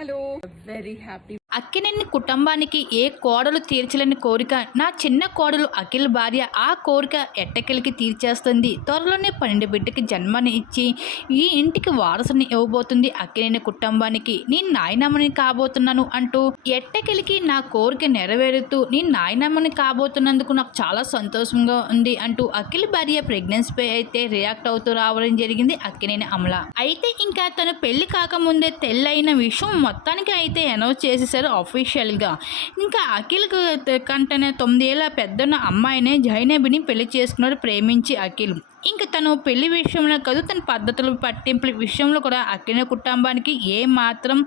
Hello. Very happy Akkineni కుటుంబానికి ఏ కోడలు తీర్చలేని కోరిక నా చిన్న కోడలు అఖిల్ భార్య ఆ కోరిక ఎట్టకెలికి తీర్చేస్తుంది? త్వరలోనే పన్నెండు బిడ్డకి జన్మని ఇచ్చి ఈ ఇంటికి వారసుని ఇవ్వబోతుంది అక్కినేని కుటుంబానికి. నేను నాయనమ్మని కాబోతున్నాను అంటూ ఎట్టకెలికి నా కోరిక నెరవేరుతూ నేను నాయనమ్మని కాబోతున్నందుకు నాకు చాలా సంతోషంగా ఉంది అంటూ అఖిల్ భార్య ప్రెగ్నెన్సీపై అయితే రియాక్ట్ అవుతూ రావడం జరిగింది అక్కినేని అమల. అయితే ఇంకా తను పెళ్ళి కాకముందే తెల్లైన విషయం మొత్తానికి అయితే అనౌన్స్ చేసేసారు అఫీషియల్గా ఇంకా అఖిల్ కంటేనే తొమ్మిదేళ్ళ పెద్దన్న అమ్మాయినే జైనబిని పెళ్ళి చేసుకున్నాడు ప్రేమించి అఖిల్. ఇంకా తను పెళ్ళి విషయంలో కాదు తన పద్ధతుల పట్టింపుల విషయంలో కూడా అక్కిన కుటుంబానికి ఏ మాత్రం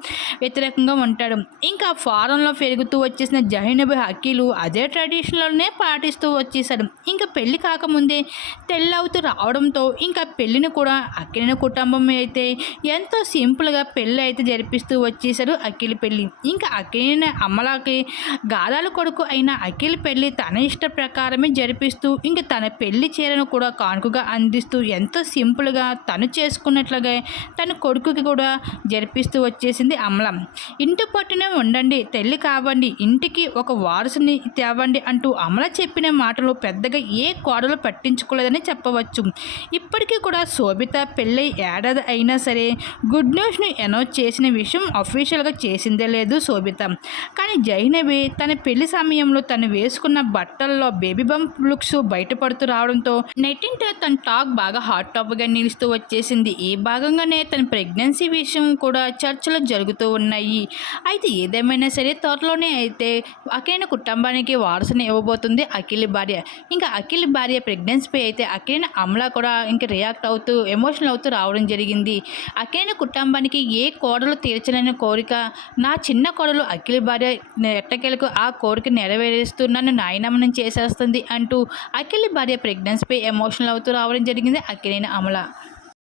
వ్యతిరేకంగా ఉంటాడు. ఇంకా ఫారంలో పెరుగుతూ వచ్చేసిన జహీనబీ అఖిలు అదే ట్రెడిషన్లోనే పాటిస్తూ వచ్చేసాడు ఇంకా పెళ్ళి కాకముందే తెల్లవుతూ రావడంతో ఇంకా పెళ్ళిని కూడా అక్కిన కుటుంబం అయితే ఎంతో సింపుల్గా పెళ్ళి అయితే జరిపిస్తూ వచ్చేసాడు అఖిల్ పెళ్ళి ఇంకా అఖిల అమ్మలాకి గాదాల కొడుకు అయిన అఖిల్ పెళ్ళి తన ఇష్ట ప్రకారమే జరిపిస్తూ ఇంకా తన పెళ్ళి చీరను కూడా కానుకగా అందిస్తూ ఎంతో సింపుల్గా తను చేసుకున్నట్లుగా తన కొడుకుకి కూడా జరిపిస్తూ వచ్చేసింది అమలం. ఇంటి పట్టునే ఉండండి తెల్లి కావండి ఇంటికి ఒక వారసుని తేవండి అంటూ అమల చెప్పిన మాటలు పెద్దగా ఏ కోడలు పట్టించుకోలేదని చెప్పవచ్చు. ఇప్పటికీ కూడా శోభిత పెళ్ళై ఏడాది అయినా సరే గుడ్ న్యూస్ని అనౌన్స్ చేసిన విషయం అఫీషియల్గా చేసిందే లేదు శోభిత. కానీ జైనవి తన పెళ్ళి సమయంలో తను వేసుకున్న బట్టల్లో బేబీ బంప్ లుక్స్ బయటపడుతూ రావడంతో నెట్టింట తన టాక్ బాగా హాట్ టాప్గా నిలుస్తూ వచ్చేసింది. ఈ భాగంగానే తన ప్రెగ్నెన్సీ విషయం కూడా చర్చలు జరుగుతూ ఉన్నాయి. అయితే ఏదేమైనా సరే త్వరలోనే అయితే అఖిల కుటుంబానికి వారసుని ఇవ్వబోతుంది అఖిల్ భార్య. ఇంకా అఖిల్ భార్య ప్రెగ్నెన్సీపై అయితే అఖిల అమల కూడా ఇంకా రియాక్ట్ అవుతూ ఎమోషనల్ అవుతూ రావడం జరిగింది. అఖిల కుటుంబానికి ఏ కోడలు తీర్చలేని కోరిక నా చిన్న కోడలు అఖిల్ భార్య ఎట్టకెలకు ఆ కోరిక నెరవేరుస్తూ నన్ను నాయనమనం చేసేస్తుంది అంటూ అఖిల్ భార్య ప్రెగ్నెన్సీపై ఎమోషనల్ అవుతూ రావడం జరిగింది అఖిలైన అమల